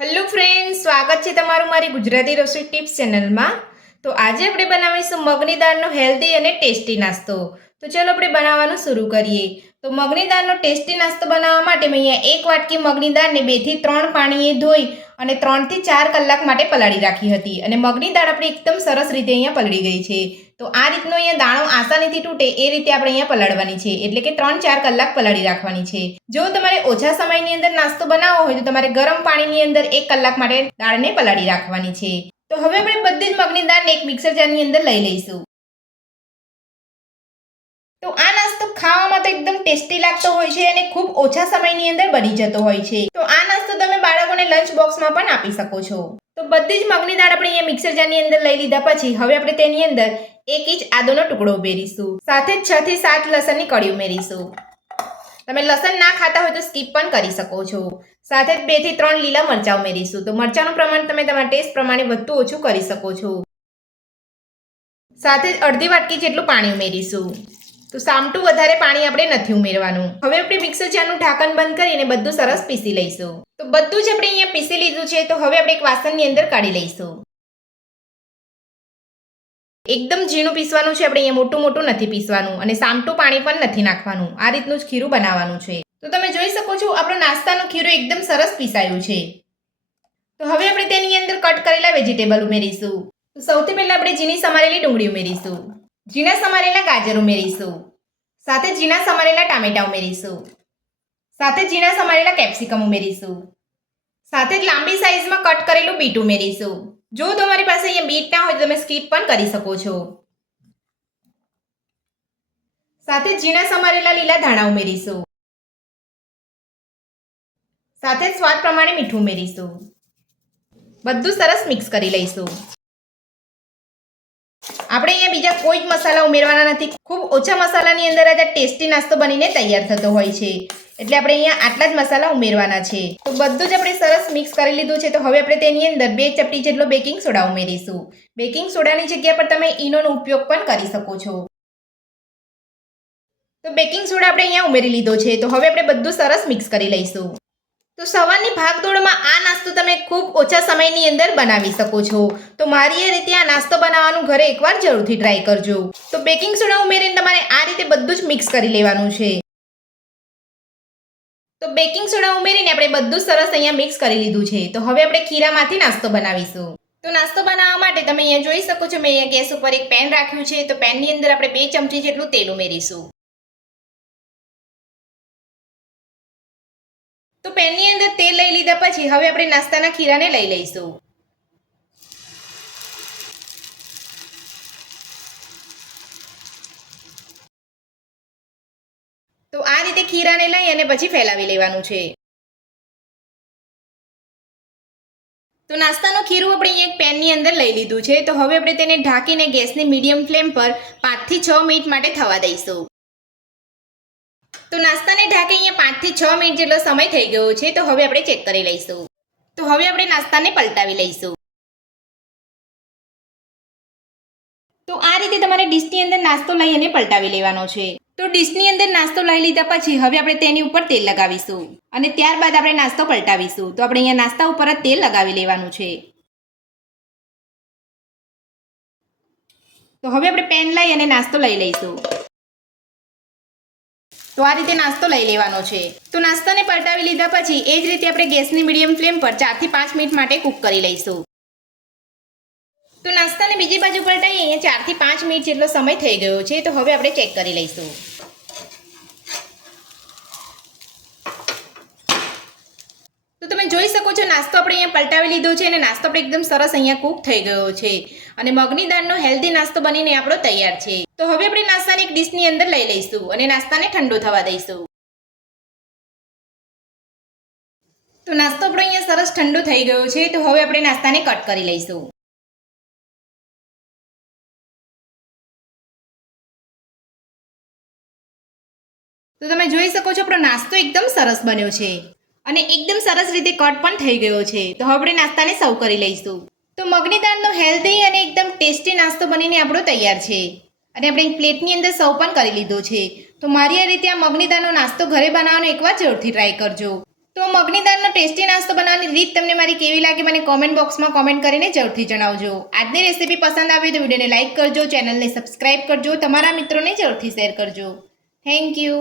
Hello friends, સ્વાગત છે તમારું મારી ગુજરાતી રસોઈ ટિપ્સ ચેનલમાં. તો આજે આપણે બનાવીશું મગની દાળનો હેલ્ધી અને ટેસ્ટી નાસ્તો. તો ચલો આપણે બનાવવાનું શરૂ કરીએ. તો મગની દાળનો ટેસ્ટી નાસ્તો બનાવવા માટે મેં અહીંયા એક વાટકી મગની દાળને 2 થી 3 પાણીએ ધોઈ અને 3 થી 4 કલાક માટે પલાળી રાખી હતી. અને મગની દાળ આપણી એકદમ સરસ રીતે અહીંયા પલળી ગઈ છે. તો આ રીતનો અહીંયા દાણો આસાનીથી તૂટે એ રીતે આપણે અહીંયા પલાળવાની છે, એટલે કે 3-4 કલાક પલાળી રાખવાની છે. જો તમારે ઓછા સમયની અંદર નાસ્તો બનાવવો હોય તો તમારે ગરમ પાણીની અંદર 1 કલાક માટે દાળને પલાળી રાખવાની છે. તો હવે આપણે બધી જ મગની દાળને એક મિક્સર જારની અંદર લઈ લઈશું. તો આ નાસ્તો ખાવામાં તો એકદમ ટેસ્ટી લાગતો હોય છે અને ખૂબ ઓછા સમયની અંદર બની જતો હોય છે. તો આ નાસ્તો તમે બાળકોને લંચ બોક્સમાં પણ આપી શકો છો. તો બધી જ મગની દાળ આપણે અહીંયા મિક્સર જારની અંદર લઈ લીધા પછી હવે આપણે તેની અંદર 1 ઇંચ આદુનો ટુકડો ઉમેરીશું. સાથે જ 6 થી 7 લસણની કળી ઉમેરીશું. તમે લસણ ના ખાતા હોય તો સ્કીપ પણ કરી શકો છો. સાથે જ 2 થી 3 લીલા મરચાં ઉમેરીશું. તો મરચાંનું પ્રમાણ તમે તમારા ટેસ્ટ પ્રમાણે વધુ ઓછું કરી શકો છો. સાથે જ અડધી વાટકી જેટલું પાણી ઉમેરીશું. તો સામટું વધારે પાણી આપણે નથી ઉમેરવાનું. હવે આપણે મિક્સર જારનું ઢાંકણ બંધ કરીને બધું સરસ પીસી લઈશું. તો બધું જ આપણે અહીંયા પીસી લીધું છે. તો હવે આપણે એક વાસણની અંદર કાઢી લઈશું. એકદમ ઝીણું પીસવાનું છે, આપણે અહીંયા મોટું મોટું નથી પીસવાનું અને સામટું પાણી પણ નથી નાખવાનું. આ રીતનું જ ખીરું બનાવવાનું છે. તો તમે જોઈ શકો છો આપણું નાસ્તાનું ખીરું એકદમ સરસ પીસાયું છે. તો હવે આપણે તેની અંદર કટ કરેલા વેજીટેબલ ઉમેરીશું. તો સૌથી પહેલા આપણે ઝીણી સમારેલી ડુંગળી ઉમેરીશું. ઝીણા સમારેલા ગાજર ઉમેરીશું. સાથે ઝીણા સમારેલા ટામેટા ઉમેરીશું. સાથે ઝીણા સમારેલા કેપ્સિકમ ઉમેરીશું. સાથે જ લાંબી સાઈઝમાં કટ કરેલું બીટ ઉમેરીશું. જો તમારી પાસે અહીંયા બીટ ના હોય તો તમે સ્કીપ પણ કરી શકો છો. સાથે ઝીણા સમારેલા લીલા ધાણા ઉમેરીશું. સાથે જ સ્વાદ પ્રમાણે મીઠું ઉમેરીશું. બધું સરસ મિક્સ કરી લઈશું. આપણે અહીંયા બીજા કોઈ જ મસાલા ઉમેરવાના નથી. ખૂબ ઓછા મસાલાની અંદર આ ટેસ્ટી નાસ્તો બનીને તૈયાર થતો હોય છે, એટલે આપણે અહીંયા આટલા જ મસાલા ઉમેરવાના છે. તો બધું જ આપણે સરસ મિક્સ કરી લીધું છે. તો હવે આપણે તેની અંદર 2 ચપટી જેટલો બેકિંગ સોડા ઉમેરીશું. બેકિંગ સોડાની જગ્યા પર તમે ઈનોનો ઉપયોગ પણ કરી શકો છો. તો બેકિંગ સોડા આપણે અહીંયા ઉમેરી લીધો છે. તો હવે આપણે બધું સરસ મિક્સ કરી લઈશું. તો સવારની ભાગદોડમાં આ નાસ્તો તમે ખૂબ ઓછા સમયની અંદર બનાવી શકો છો. તો મારી એ રીતે આ નાસ્તો બનાવવાનું ઘરે એકવાર જરૂરથી ટ્રાય કરજો. તો બેકિંગ સોડા ઉમેરીને તમારે આ રીતે બધું જ મિક્સ કરી લેવાનું છે. તો બેકિંગ સોડા ઉમેરીને આપણે બધું સરસ અહીંયા મિક્સ કરી લીધું છે. તો હવે આપણે ખીરામાંથી નાસ્તો બનાવીશું. તો નાસ્તો બનાવવા માટે તમે અહીંયા જોઈ શકો છો મેં અહીંયા ગેસ ઉપર એક પેન રાખ્યું છે. તો પેનની અંદર આપણે 2 ચમચી જેટલું તેલ ઉમેરીશું. તો પેનની અંદર તેલ લઈ લીધા પછી હવે આપણે નાસ્તાના ખીરાને લઈ લઈશું. તો આ રીતે ખીરાને લઈ અને પછી ફેલાવી લેવાનું છે. તો નાસ્તાનું ખીરું આપણે અહીંયા એક પેનની અંદર લઈ લીધું છે. તો હવે આપણે તેને ઢાંકીને ગેસની મીડિયમ ફ્લેમ પર 5 થી 6 મિનિટ માટે થવા દઈશું. તો નાસ્તાને ઢાંકી અહીંયા 5 થી 6 મિનિટ જેટલો સમય થઈ ગયો છે. તો હવે આપણે ચેક કરી લઈશું. તો હવે આપણે નાસ્તાને પલટાવી લઈશું. તો આ રીતે તમારે ડીશની અંદર નાસ્તો લઈ અને પલટાવી લેવાનો છે. તો ડીશની અંદર નાસ્તો લઈ લીધા પછી હવે આપણે તેની ઉપર તેલ લગાવીશું અને ત્યારબાદ આપણે નાસ્તો પલટાવીશું. તો આપણે અહીંયા નાસ્તા ઉપર જ તેલ લગાવી લેવાનું છે. તો હવે આપણે પેન લઈ અને નાસ્તો લઈ લઈશું. તો આ રીતે નાસ્તો લઈ લેવાનો છે. તો નાસ્તાને પલટાવી લીધા પછી એ જ રીતે આપણે ગેસની મીડિયમ ફ્લેમ પર 4 થી 5 મિનિટ માટે કૂક કરી લઈશું. તો નાસ્તાને બીજી બાજુ પલટાવી અહીંયા 4 થી 5 મિનિટ જેટલો સમય થઈ ગયો છે. તો હવે આપણે ચેક કરી લઈશું. તો તમે જોઈ શકો છો નાસ્તો આપણે અહીંયા પલટાવી લીધો છે અને નાસ્તો આપણે એકદમ સરસ અહીંયા કૂક થઈ ગયો છે અને મગની દાળનો હેલ્ધી નાસ્તો બનીને આપણો તૈયાર છે. તો હવે આપણે નાસ્તાને એક ડીશની અંદર લઈ લઈશું અને નાસ્તાને ઠંડો થવા દઈશું. તો નાસ્તો આપણો અહીંયા સરસ ઠંડો થઈ ગયો છે. તો હવે આપણે નાસ્તાને કટ કરી લઈશું. તો તમે જોઈ શકો છો આપણો નાસ્તો એકદમ સરસ બન્યો છે અને એકદમ સરસ રીતે કટ પણ થઈ ગયો છે. તો હવે આપણે નાસ્તાને સર્વ કરી લઈશું. તો મગની દાળનો હેલ્ધી અને એકદમ ટેસ્ટી નાસ્તો બનીને આપણો તૈયાર છે અને આપણે એક પ્લેટની અંદર સર્વ પણ કરી લીધો છે. તો મારી આ રીતે આ મગની દાળનો નાસ્તો ઘરે બનાવવાનો એકવાર જરૂરથી ટ્રાય કરજો. તો મગની દાળનો ટેસ્ટી નાસ્તો બનાવવાની રીત તમને મારી કેવી લાગી મને કોમેન્ટ બોક્સમાં કોમેન્ટ કરીને જરૂરથી જણાવજો. આજની રેસીપી પસંદ આવી તો વિડીયોને લાઇક કરજો, ચેનલને સબસ્ક્રાઇબ કરજો, તમારા મિત્રોને જરૂરથી શેર કરજો. Thank you.